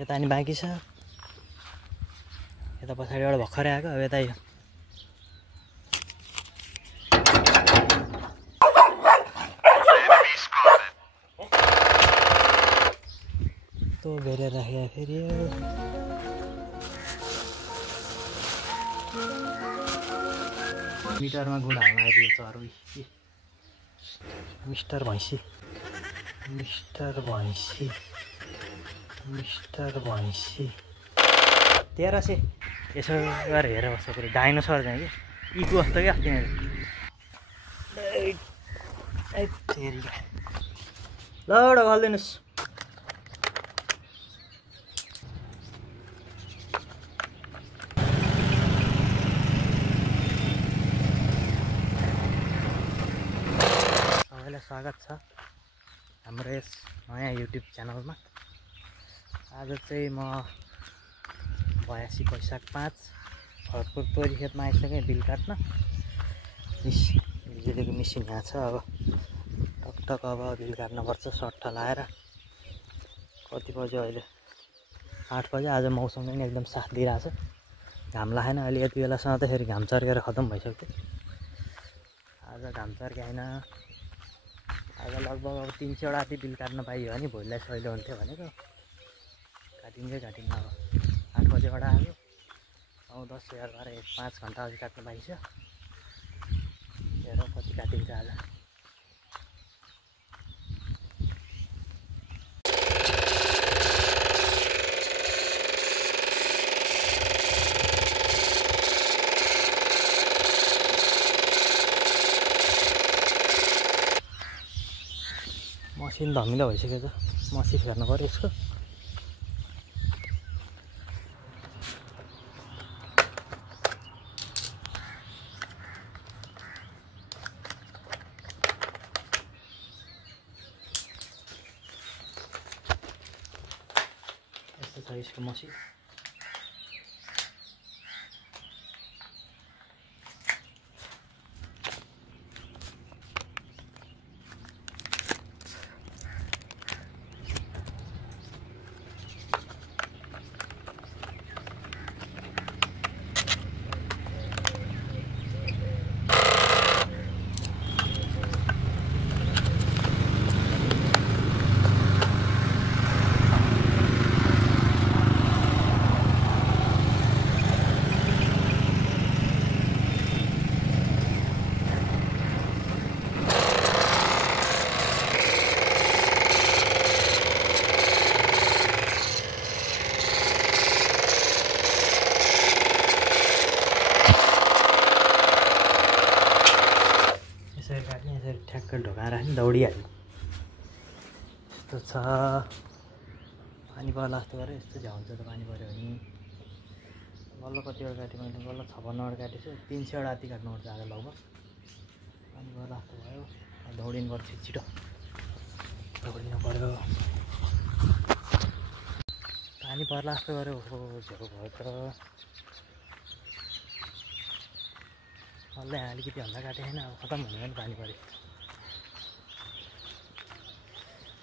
यता नि बाँकी छ यता पछाडिबाट भर्खरै आएको अब यता यो तो घेरेर राखेको फेरि मिटरमा गुण हाल्न आइपुग्यो चरो मिस्टर भैँसी मिस्टर भैँसी मिस्टर भैँसी 1300 यसो गरेर हेरेर बस्छ पुरै डाइनोसर चाहिँ कि इको जस्तो क्या त्यहाँ ल एउटा गरिदिनुहोस् सबैलाई स्वागत छ हाम्रो यस नयाँ युट्युब च्यानलमा आज चाहिँ म 82 वैशाख 5 भरतपुर तोरी खेतमा आइसकेँ बिल काट्न बिजुलीको मिसिन यहाँ छ अब टकटक अब बिल काट्नुपर्छ सट्टा लाएर कति बज्यो अहिले 8 बजे आज मौसम पनि एकदम साथ दिइरहेछ घाम लागेन अहिले यति बेलासम्म त फेरि घाम चर्केर खतम भइसक्यो आज घाम चर्काएन आज लगभग अब 300 वटा जति बिल काट्न पाइयो भने भोलिलाई सहिलो हुन्थ्यो भनेको काटिन्न अब 8 बजेबाट आयो 9, 10, 11, 12, 5 घन्टा अघि काट्न पाइन्छ हेरौँ कति काटिन्छ आज मसिन धमिलो भइसक्यो त मसिन फेर्नु पर्यो यसको यस्तो छ यसको मसिन ठ्याक्क ढोका राख्ने दौडिहाल्नु यस्तो छ पानी पर्ला जस्तो गरेँ यस्तो झ्याउँछ त पानी पऱ्यो भने बल्ल कतिवटा काटेँ मैले बल्ल 56 वटा काटेछु 300 वटा जति काट्नुपर्छ आज लगभग पानी पर्ला जस्तो भयो दौडिनु पर्छ छिटो दौडिनु पऱ्यो पानी पर्ला जस्तो गऱ्यो हो झ्याउ भयो त मल्लै अलिकति हल्ला काटेको छैन अब खतम हुने पनि पानी पऱ्यो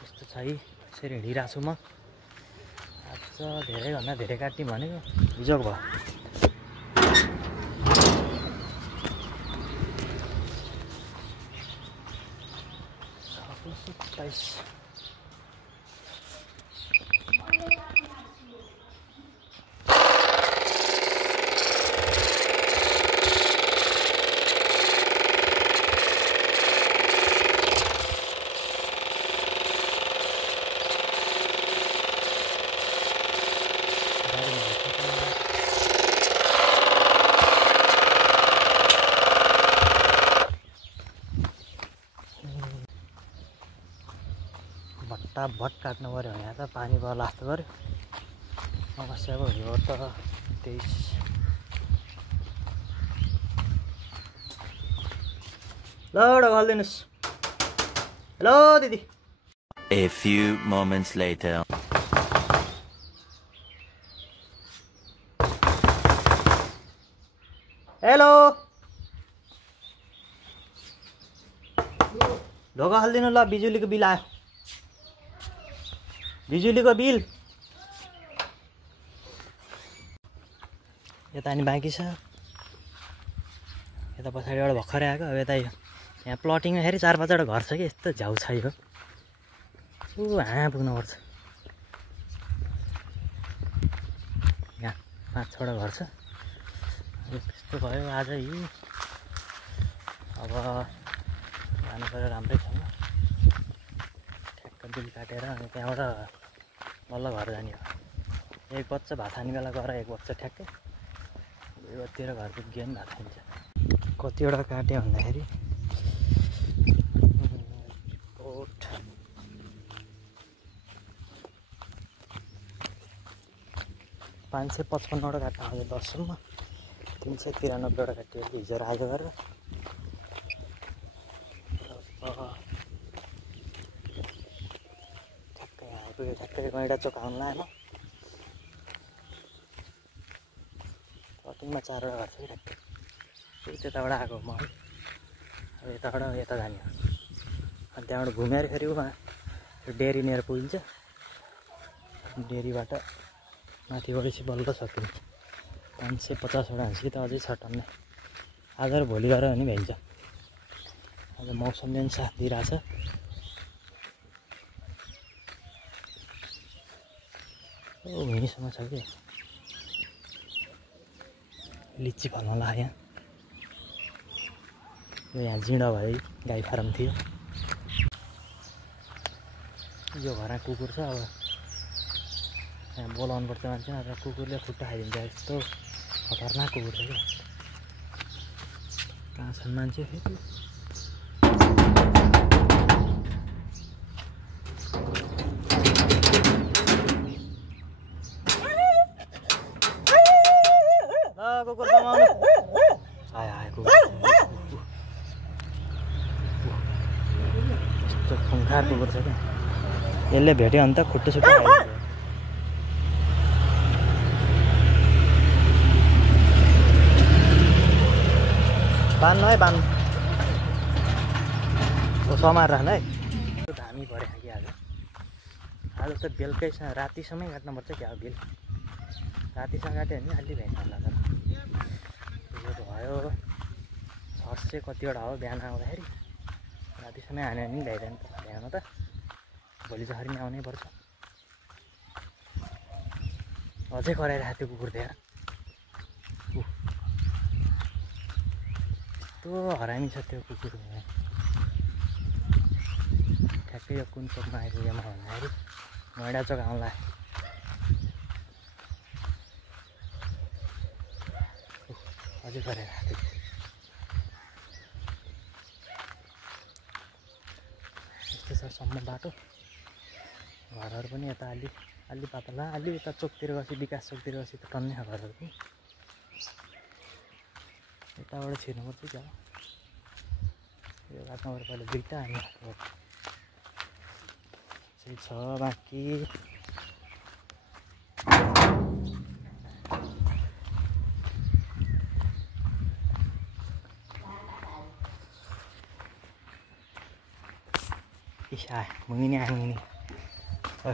यस्तो छ है यसरी हिँडिरहेको छु म आज धेरैभन्दा धेरै काट्ने भनेको हिजोको भयो 27 भट काट्नु पऱ्यो भने त पानी पर्ला जस्तो गऱ्यो समस्या पो हो त 23 ल एउटा गरिदिनुहोस् हेलो दिदी A few moments later hello ढोका हालिदिनु ल बिजुलीको बिल आयो बिजुलीको बिल यता अनि बाँकी छ। यता पछाडिबाट भर्खरै आएको। अब यता यहाँ प्लटिङमा फेरि 4-5वटा घर छ कि यस्तो झ्याउ छ यो। हाँ पुग्नुपर्छ। यहाँ 5-6वटा घर छ। त्यस्तो भयो आज यी। अब जानु पऱ्यो राम्रै ठाउँमा। ठ्याक्क बिल काटेर अनि त्यहाँबाट बल्ल घर जाने हो। 1 बज्छ भात खाने बेला गएर 1 बज्छ ठ्याक्कै। 2 बजीतिर घर पुग्यो भने भात खान्छ। कतिवटा काट्यो भन्दाखेरि 555वटा काट्न आज 10सम्म 393वटा काटियो हिजो र आज गरेर। ठ्याक्कै यहाँ आइपुग्यो। ठ्याक्कै गैँडा चोक आउनु लागेन। कटिङमा 4वटा घर छ कि ठ्याक्कै। फेरि त्यताबाट आएको म। अब यताबाट यता जाने हो। अनि त्यहाँबाट घुमेर फेरि उहाँ डेरीनिर पुगिन्छ। डेरीबाट माथि बढेपछि बल्ल सकिन्छ। 550वटा हुन्छ कि त अझै छ टन्नै। आज र भोलि गरेर पनि भ्याइन्छ। आज मौसमले पनि साथ दिइरहेछ। यहीँसम्म छ कि लिची फल्न लाग्यो यहाँ। यहाँ जिँडा भए गाई फार्म थियो। यो घरमा कुकुर छ। अब यहाँ बोलाउनु पर्छ मान्छे नत्र कुकुरले खुट्टा खाइदिन्छ। यस्तो खतरनाक कुकुर छ क्या। कहाँ छन् मान्छे फेरि। कुकुर समाउनु। आयो कुकुर। यस्तो खुङ्खार कुकुर छ क्या। यसले भेट्यो भने त खुट्टा सुट्टा खाइदिन्छ। बान्नु है बान्नु। समाएर राख्नु है। धामी पऱ्यो कि आज त बेलुकैसँग रातिसम्मै काट्नुपर्छ क्या। बिल रातिसँग काट्यो भने अलि भ्याइन्छ होला। तर यो भयो 600 कतिवटा हो बिहान आउँदाखेरि। रातिसम्मै हान्यो भने भ्याइँदैन त बिहान त। भोलि चाहिँ खरि आउनै पर्छ। अझै कराइरहेको त्यो कुकुर त्यहाँ। यस्तो हरामी छ त्यो कुकुर। ठ्याक्कै यो कुन चोकमा आइपुग्यो म भन्दाखेरि गैँडा चोक आउँला। अझै कराइरहेको थियो। यस्तो छ सम्म बाटो। घरहरू पनि यता अलि पातला। अलि उता चोकतिर गएपछि विकास चोकतिर गएपछि त टन्नै छ घरहरू पनि। यताबाट छिर्नुपर्छ क्या। यो बाटोबाट पहिला 2टा अनि चाहिँ छ बाँकी। इसा मुनि आमुनि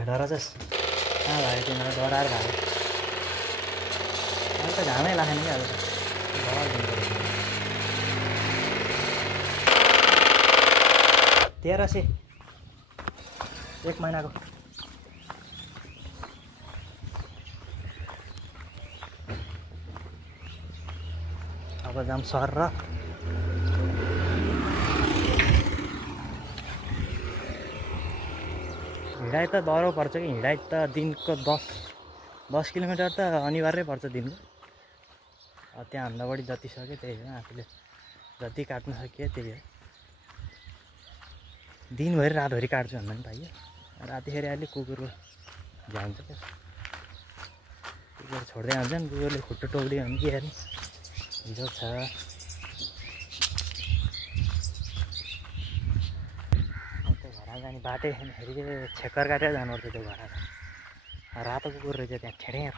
डर जस कहाँ भयो तिनीहरू डराएर भयो। अहिले त घामै लाग्यो नि। अहिले त 1300 1 महिनाको। अब जाम सर र हिँडाइ त डह्रो पर्छ कि। हिँडाइ त दिनको 10 किलोमिटर त अनिवार्य पर्छ दिनको। त्यहाँभन्दा बढी जति सक्यो त्यही हो। आफूले जति काट्न सकियो त्यही हो। दिनभरि रातभरि काट्छु भन्दा पनि पाइयो। रातिखेरि अलिक कुकुरको झ्याउँछ क्या। कुकुर छोड्दै हाल्छन्। कुकुरले खुट्टो टोक्रियो भने के हेर्ने। हिजो छ। घर जाने बाटै छैन। फेरि छेक्कर काटेर जानुपर्छ त्यो घर। रातो कुकुर रहेछ त्यहाँ ठेडेर।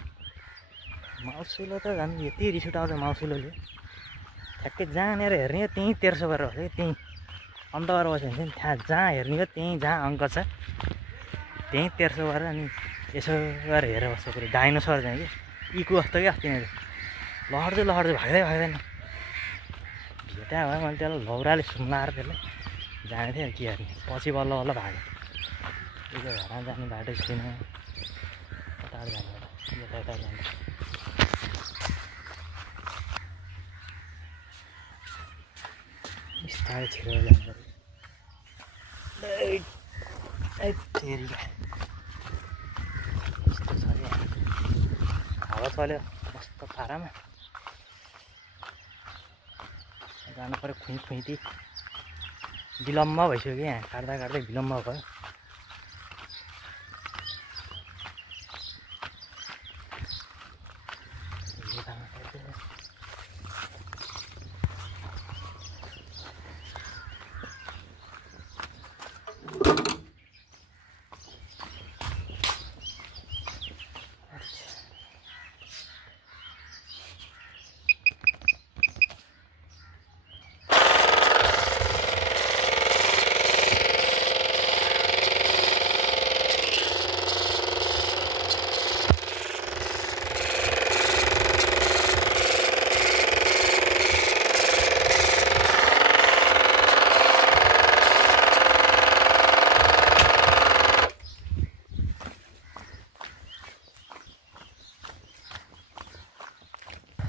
माउसुलो त झन् यति रिस उठाउँछ माउसुलोले। ठ्याक्कै जहाँनिर हेर्ने हो त्यहीँ तेर्सो गरेर बस्छ कि। त्यहीँ अन्धकार बस्यो भने चाहिँ त्यहाँ जहाँ हेर्ने हो त्यहीँ जहाँ अङ्क छ त्यहीँ तेर्सो गरेर अनि यसो गरेर हेरेर बस्छ। पुरै डाइनोसर चाहिँ कि इको जस्तो क्या अस्ति लहर्दै भाग्दै भाग्दैन भेटा भयो। मैले त्यसलाई लौराले सुम्लाएर त्यसलाई जाने थिएँ के गर्ने, पछि बल्ल भाग्यो। त्यो चाहिँ घर जाने बाटो छैन, कता जाने यता जाने। बिस्तारै छिटो जानु पऱ्यो। यस्तो छ क्या, हावा चल्यो मस्त पारामा जानु पऱ्यो। खुइती विलम्ब भइसक्यो कि यहाँ काट्दै विलम्ब भयो।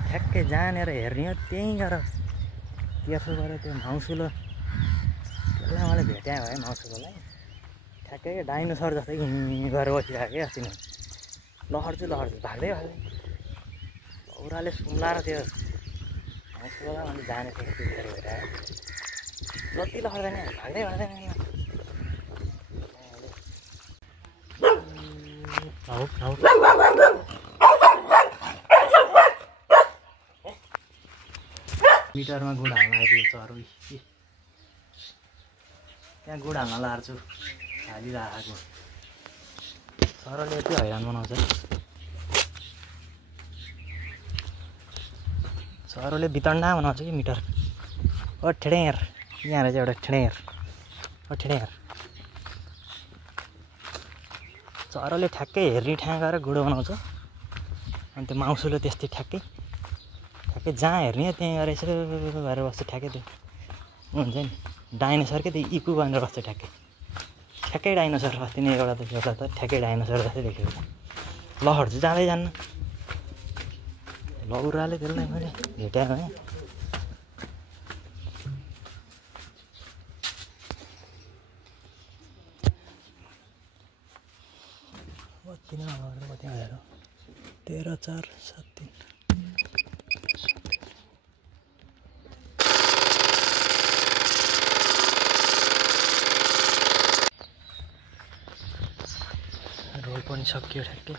ठ्याक्कै जानेर हेर्ने हो, त्यहीँ गएर तेर्सो गरेर त्यो माउसुलो त्यसलाई मैले भेटाएँ भयो। माउसुलोलाई ठ्याक्कै डाइनोसर जस्तै गरेर बसिरहेको क्या अस्ति नै। लहर्छु भाग्दै लौराले सुम्लाएर त्यो माउसुलोलाई मैले जाने थिएँ त्यतिखेर भेटाएँ। जति लहर्दैन भाग्दै मिटरमा गुड हाल्न आइपुग्यो चरो। त्यहाँ गुड हाल्न लार्छु हालिरहेको। चरोले यति हैरान बनाउँछ, चरोले बितन्डा बनाउँछ कि मिटर। ओ ठेडेर यहाँ रहेछ एउटा ठेडेर। ओ ठेडेर चरोले ठ्याक्कै हेर्ने ठाउँ गएर गुडो बनाउँछ। अनि त्यो माउसुले त्यस्तै ठ्याक्कै जहाँ हेर्ने हो त्यहीँ गएर यसो गरेर बस्छ। ठ्याक्कै त्यो हुन्छ नि डाइनोसर क्या, त्यो इकु बनेर बस्छ ठ्याक्कै डाइनोसर। अस्ति नै एउटा त ठ्याक्कै डाइनोसर जस्तै देखेको। लहर चाहिँ जाँदै जान्न, लौराले त्यसलाई मैले भेटाएँ है। कति नै कति 13 4 7 3 रोल पनि सकियो ठ्याक्कै।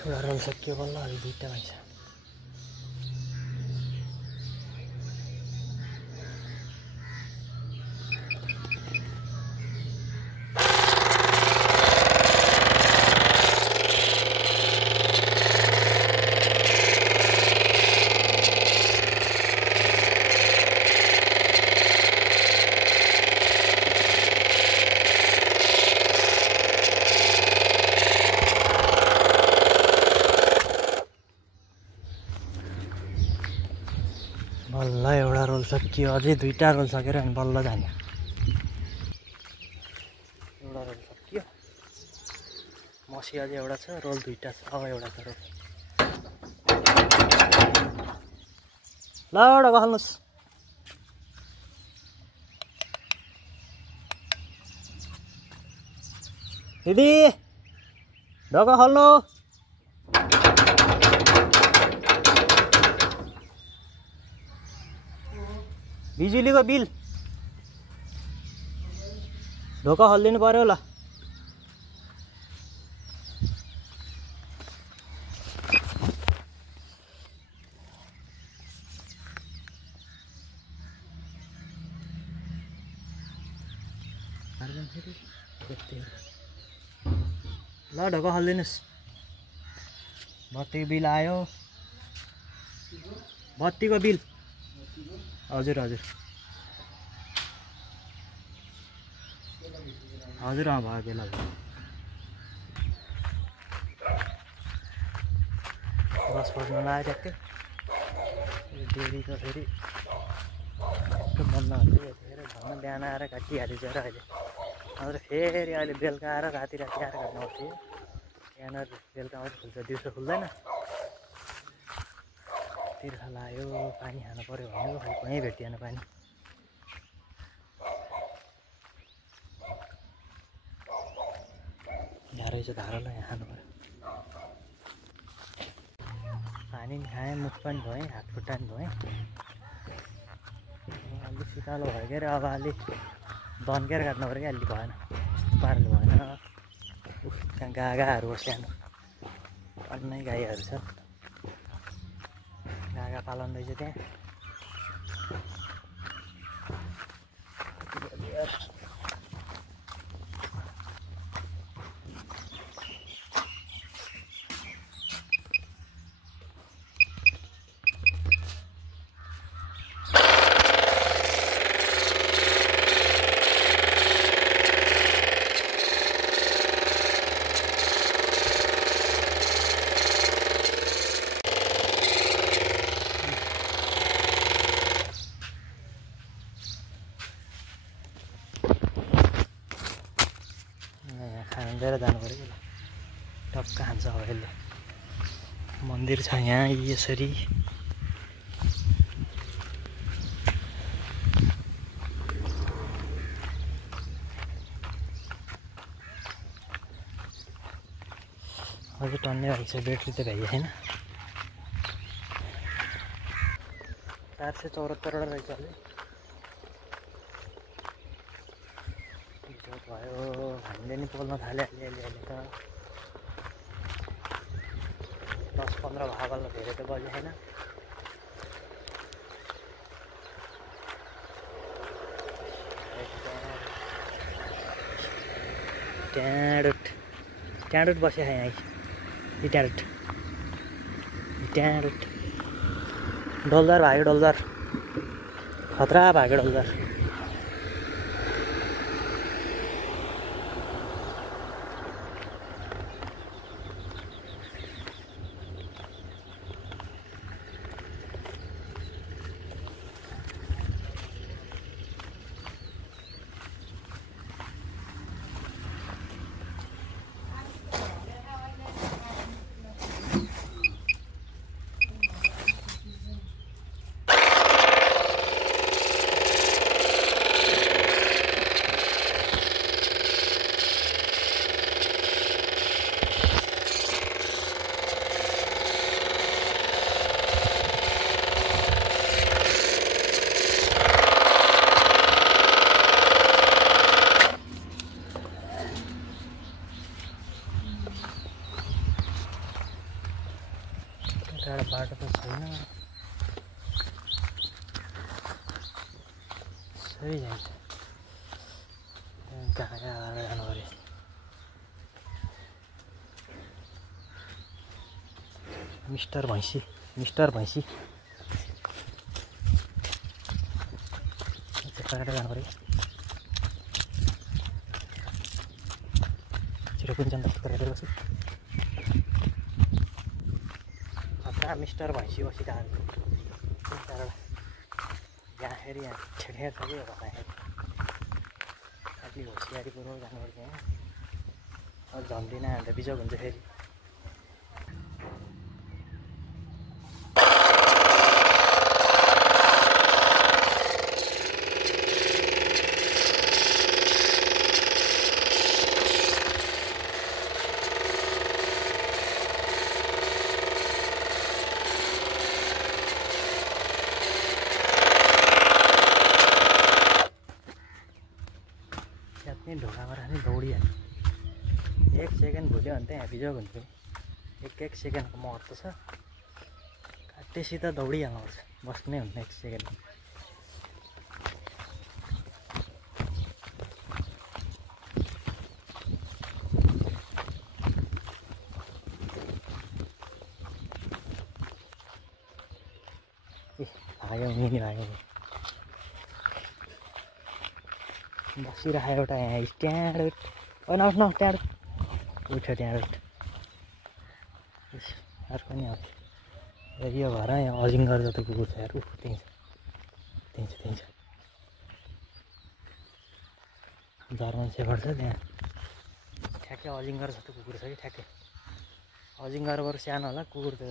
एउटा रोल सकियो बल्ल, अलि दुईटा भइन्छ। बल्ल एउटा रोल सकियो, अझै दुईटा रोल सकेर अनि बल्ल जाने। एउटा रोल सकियो, मसी अझै एउटा छ, रोल दुईटा छ, अब एउटा छ रोल। ल एउटा गल्नुहोस्। दिदी ढोका खोल्नु। बिजुलीको बिल ढोका खोलिदिनु पर्यो ल। फेरि ल ढोका हालिदिनुहोस् बत्तीको बिल आयो बत्तीको बिल हजुर हजुर हजुर भयो बेला भयो 10 बज्न लाग्यो ट्याक्कै डेरी त फेरि मन नहुन्थ्यो यतिखेर भन्न बिहान आएर काटिहालिन्छ र अहिले नत्र फेरि अहिले बेलुका आएर राति आएर काट्नु पर्थ्यो यहाँनिर बेलुका मात्रै खुल्छ दिउँसो खुल्दैन तिर्खा लाग्यो पानी खानु पऱ्यो भन्यो खै कहीँ भेटिएन पानी गाह्रो चाहिँ धारोलाई यहाँ खानु पऱ्यो पानी पनि खाएँ मुख पनि धोएँ हात खुट्टा पनि धोएँ अलिक सिकालो भयो के अरे अब अलिक दन्केर काट्नु पऱ्यो कि अलिक भएन यस्तो पाराले भएन त्यहाँ गागाहरू हो सानो अन्नै गाईहरू छ गागा पालन रहेछ त्यहाँ लिएर जानु पऱ्यो कि टक्क खान्छ अब यसले मन्दिर छ यहाँ यसरी अझै टन्ने भएको छ ब्याट्री त भ्याइ छैन 474 रहेछ अहिले भयो हामीले नि पोल्न थाल्यो अहिले त 10-15 भागल धेरै त बजे छैन ट्याडुट बसे है यहाँ ट्याडुट डोलदार भाग्यो डोलदार खतरा भाग्यो डोलदार बाटो त छैन सही जान्छ कहाँ जानु पऱ्यो मिस्टर भैँसी टाढा जानु पऱ्यो छिटो कुन जान्छ गरेर बस्छु मिस्टर भैँसी बसिरहेको यहाँ फेरि यहाँ छेडेर छ कि अलिक होसियारीपूर्वक जानुपर्छ यहाँ झन्डिन अन्त बिजोग हुन्छ फेरि ढोकामा राख्ने दौडिहाल्यो 1 सेकेन्ड भुल्यो भने त यहाँ बिजोग हुन्छ 1 सेकेन्डको महत्त्व छ काटेसित दौडिहाल्नुपर्छ बस्नै हुन्न 1 सेकेन्ड भाग्यो मिनी भाग्यो बसिरहेको एउटा यहाँ स्ट्यान्ड न त्यहाँ उठ्यो त्यहाँ अर्को नि आउँछ यो घर यहाँ अजिङ्गर जस्तो कुकुर छ यार त्यहीँ छ जर्मन सेफर्ड छ त्यहाँ ठ्याक्कै अजिङ्गर जस्तो कुकुर छ कि ठ्याक्कै अजिङ्गर बरु सानो होला कुकुर त्यो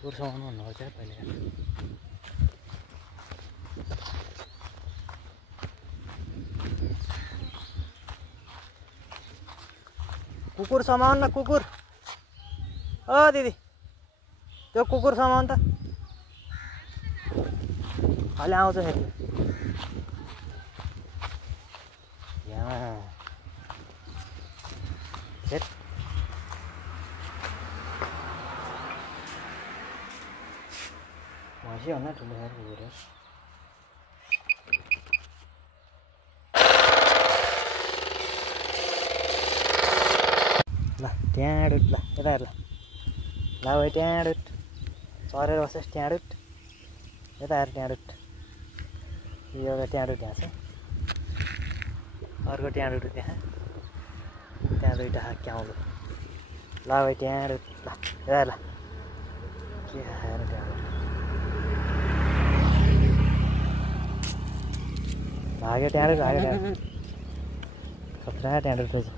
कुकुर समाउनु भन्नुपर्छ यार पहिले कुकुर समाउनु न कुकुर ओ दिदी त्यो कुकुर समाउनु त अहिले आउँछ फेरि यहाँ भैँसी भन्दा ठुलो खाएर कुकुर ल ट्याँडुट ल यता हेर ल भाइ ट्याँडुट चरेर बस्छ ट्याँडुट यता हेर ट्याँडुट एउटा ट्याँडुट त्यहाँ छ अर्को ट्याँडुट त्यहाँ दुइटा क्याउलो ल भाइ ट्याँडुट ल यता हेर ल के खाएर ट्याँडुट भाग्यो ट्याँडुट खतरा ट्याँडुट रहेछ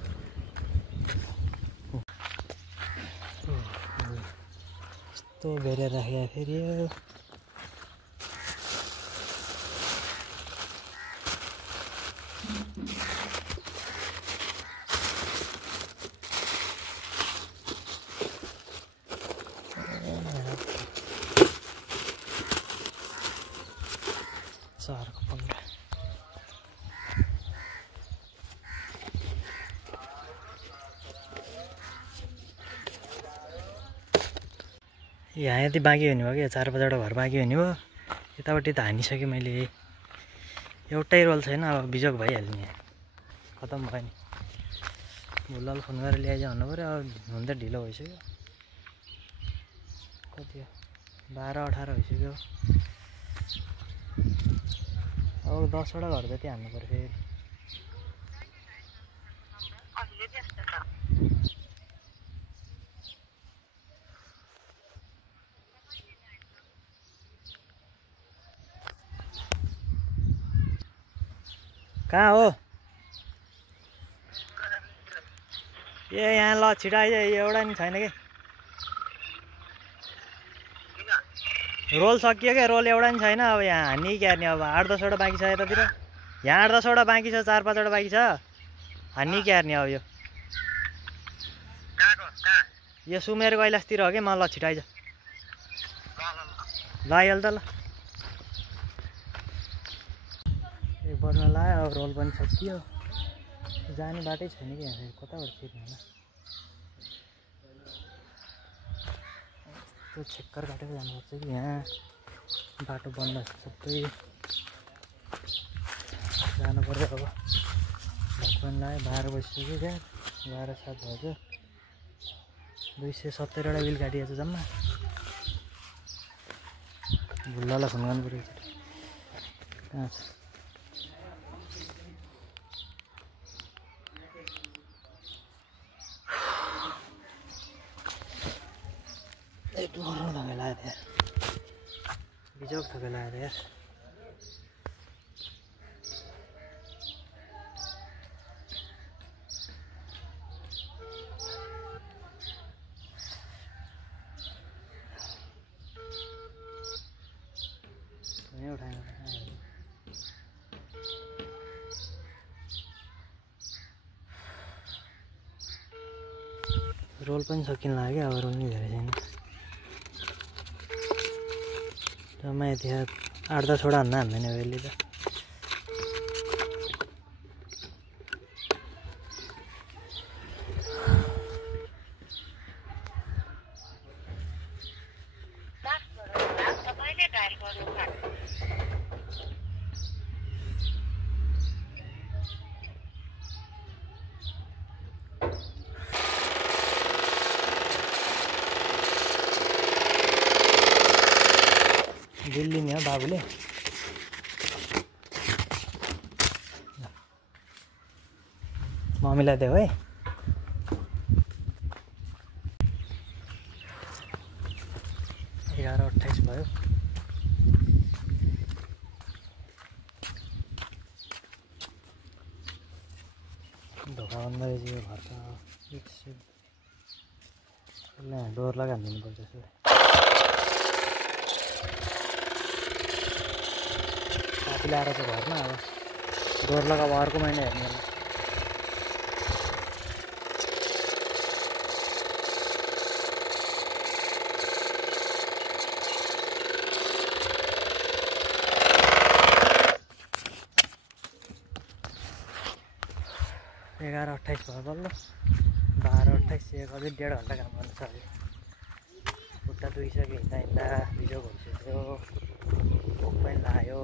यस्तो बेरेर राखेको फेरि चारको 15 यहाँ यति बाँकी हुने भयो कि 4-5वटा घर बाँकी हुने भयो यतापट्टि त हानिसकेँ मैले एउटै रोल छैन अब बिजोग भइहाल्यो नि खतम भयो नि भुलल फोन गरेर ल्याइज भन्नु पऱ्यो अब हुन त ढिलो भइसक्यो कति हो 12-18 भइसक्यो अब 10वटा घर जति हान्नु पऱ्यो फेरि कहाँ हो ए यहाँ ल छिटो आइज एउटा नि छैन कि रोल सकियो क्या रोल एउटा नि छैन अब यहाँ हान्ने क्या हान्ने अब 8-10वटा बाँकी छ यतातिर यहाँ 8-10वटा बाँकी छ 4-5वटा बाँकी छ हान्ने क्या हान्ने अब यो सुमेर कैलाशतिर हो कि म ल छिटो आइज ल आइहाल त ल एक बज्न लाग्यो अब रोल पनि सकियो जाने बाटै छैन कि यहाँ फेरि कताबाट छिर्ने होला यस्तो छेक्कर काटेर जानुपर्छ कि यहाँ बाटो बन्द छ सबै जानु पर्यो अब भगवान लाग्यो 12 बजिसक्यो क्या 12-7 भयो 270वटा बिल काटिएको छ जम्मा भुल्लालाई फोन गर्नु पऱ्यो कहाँ छ मर्नु थके लाग्यो यार बिजोग थके लाग्यो यार रोल पनि सकिन लाग्यो अब रोल नि धेरै छैन जम्मा यति 8-10वटा हान्दा हान्दैन यसले त बाबुले मम्मीलाई देऊ है। एघार 28 भयो। ढोका बन्द रहेछ यो घर त। एकछिन डोर लगाइदिनु पर्छ यसो। साथी ल्याएर चाहिँ घरमा अब डोर लगाऊ अर्को महिना हेर्ने होला। एघार 28 भयो बल्ल। 12 28 एक अझै 1.5 घन्टा काम गर्नु छ अझै। खुट्टा दुइसक्यो हिँड्दा हिँड्दा बिजोग भइसक्यो। भोक पनि लाग्यो।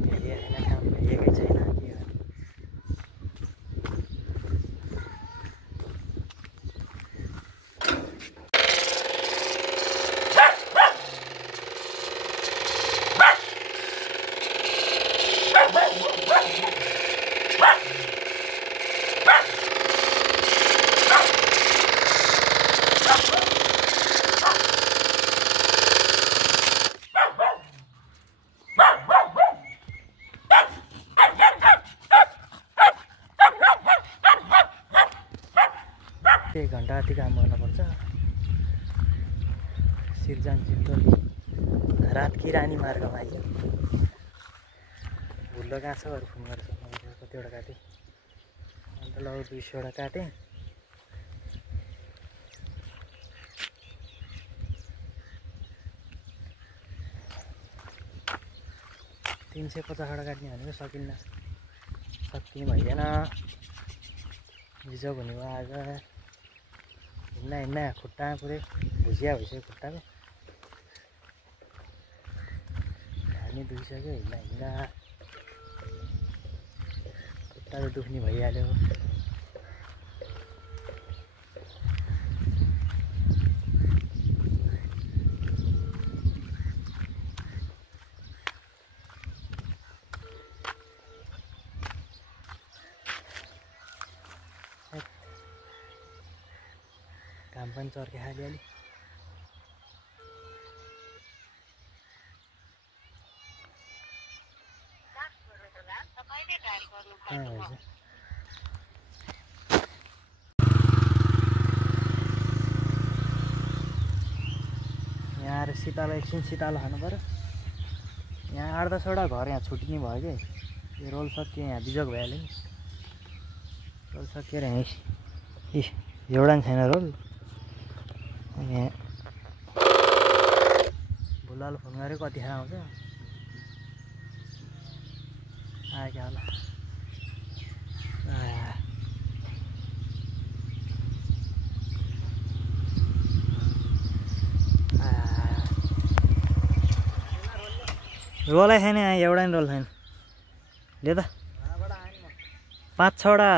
भ्याइएन काम भ्याइएकै छैन के गर्नु। एक घन्टा जति काम गर्नुपर्छ। सिर्जान चिन्तोली रात कि रानी मार्गमा आइज। भुल्लो कहाँ छ अरू फोन गरेर कतिवटा काटेँ अन्त ल 200वटा काटेँ। तीन 350वटा काट्ने भनेको सकिन्न। सक्ने भइएन। बिजोग हुने भयो आज। हिँड्दा खुट्टा पुरै भुजिया भइसक्यो खुट्टाको। हामी दुखिसक्यो हिँड्दा खुट्टा त दुख्ने भइहाल्यो। काम पनि चर्के खाली अलि। यहाँ आएर सितालो एकछिन सितालो खानु पर्यो। यहाँ 8-10वटा घर यहाँ छुट्टिने भयो कि यो रोल सकियो। यहाँ बिजोग भइहाल्यो नि। रोल सकिएर यहाँ एउटा पनि छैन रोल। यहाँ भुलाले फोन गरेको कतिखेर आउँछ। आयो क्या होला। रोलै छैन यहाँ एउटा नि रोल छैन। ले त 5-6वटा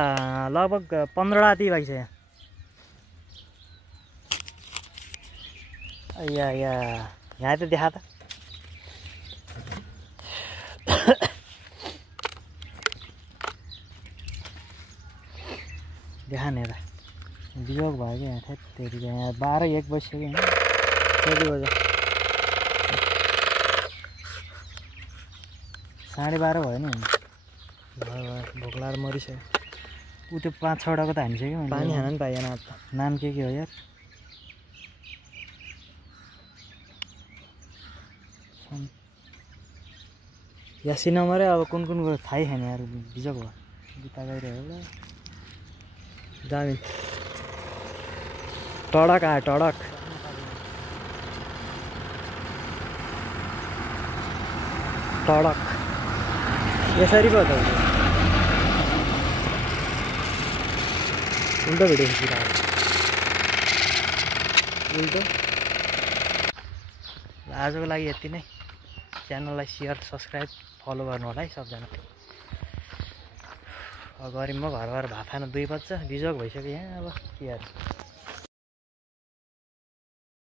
लगभग 15वटा जति बाँकी छ यहाँ। यहाँ त देखा त। देखा नि यता बिजोग भयो क्या यहाँ। थेरी यहाँ 12-1 बजिसक्यो होइन। कति बज्यो 12:30 भयो नि। भयो भोक लागेर मरिसक्यो। ऊ त्यो 5-6वटाको त हानिसक्यो। पानी खान पनि पाइएन। नाम के हो यार। यासी नम्बरै अब कुन थाहै छैन यार। बिजोग भयो। बिता गइरह्यो एउटा जामिन टडक आयो टडक। टडक यसरी पो त उल्टो भिडियो खिचिरहेको उल्टो। आजको लागि यति नै। च्यानललाई सेयर सब्सक्राइब फलो गर्नु होला है सबजना। गऱ्यौँ म घर भात खान 2 बज्छ। बिजोग भइसक्यो यहाँ अब के गर्नु।